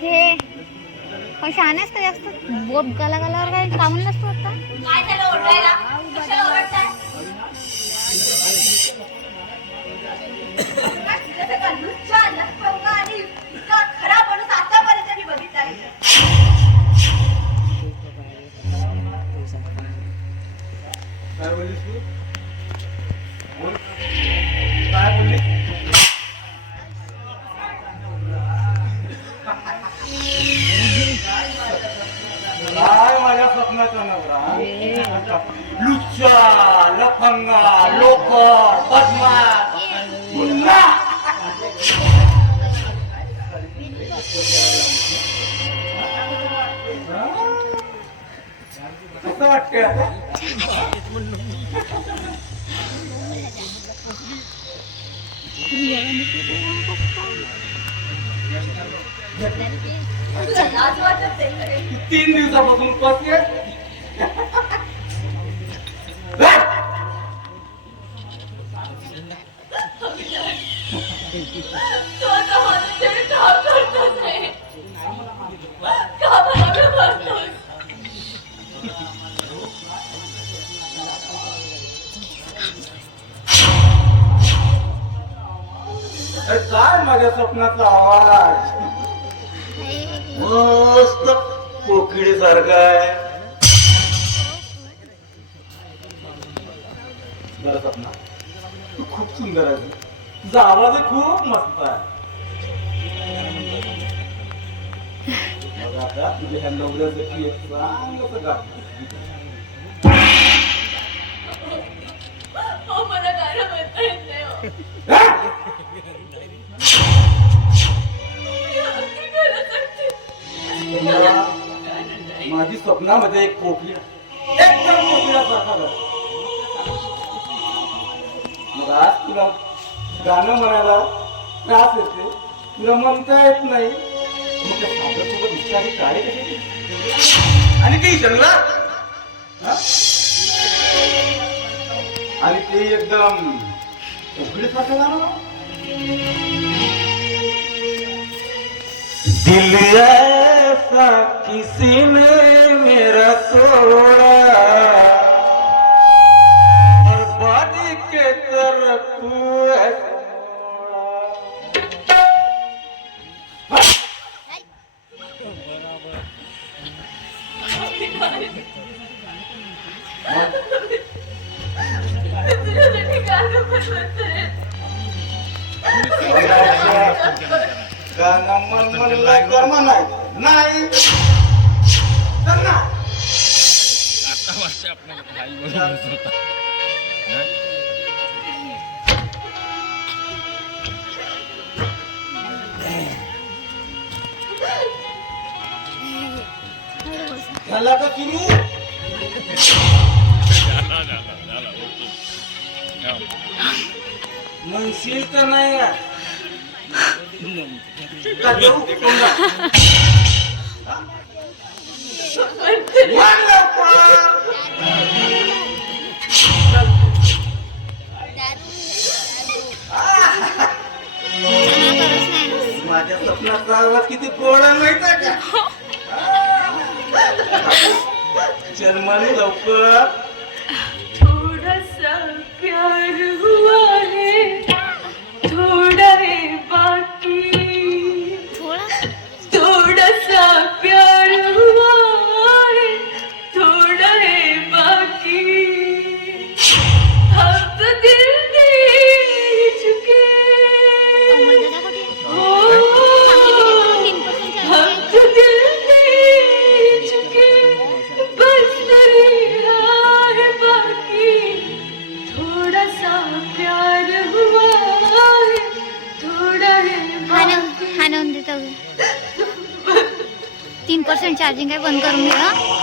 हे पण शहाणे असतं जास्त? बोट गला गलावर काही काम नसतं आता. काय काय माझ्या स्वप्नाचा नवरा? लुच्चा लफंगा लोकर बदमाश. कसं वाटतंय आता? तुला लाज वाटत नाही का रे? तीन दिवसापासून पसके काय माझ्या स्वप्नाचा आवाज? मस्त कोकिडी सारखा आहे. बरं तू खूप सुंदर आहे तुझा आवाज खूप मस्त आहे. मग आता तुझ्या ह्या नवऱ्यासाठी एक चांगलं गाणं. हो, मला गाणं म्हणता येत नाही माझी स्वप्नामध्ये एक कोकिळा एकदम कोकिळासारखा मग आज तुला गाणं म्हणायला त्रास येते. तुला म्हणता येत नाही. मग त्या आणि ते जंगलात? आणि ते एकदम कोकिळीसारखं गाणं ना? दिल ऐसा किसी ने मेरा तोड़ा बर्बादी के तरफ है तुझ्यासाठी गाणं पण म्हणते. गाणं मन म्हणलं कर्म नाही. आता वाटतं आपल्याला भाई होता झाला का सुरू झाला झाला झाला ओके म्हणशील तर नाही. का? का देऊ? मान लवकर. माझ्या स्वप्नाचा आवाज किती गोड आहे माहीत आहे का चल मन लवकर थोड़ा सा प्यार हुआ है पर्सेंट चार्जिंग आहे बंद करून घ्या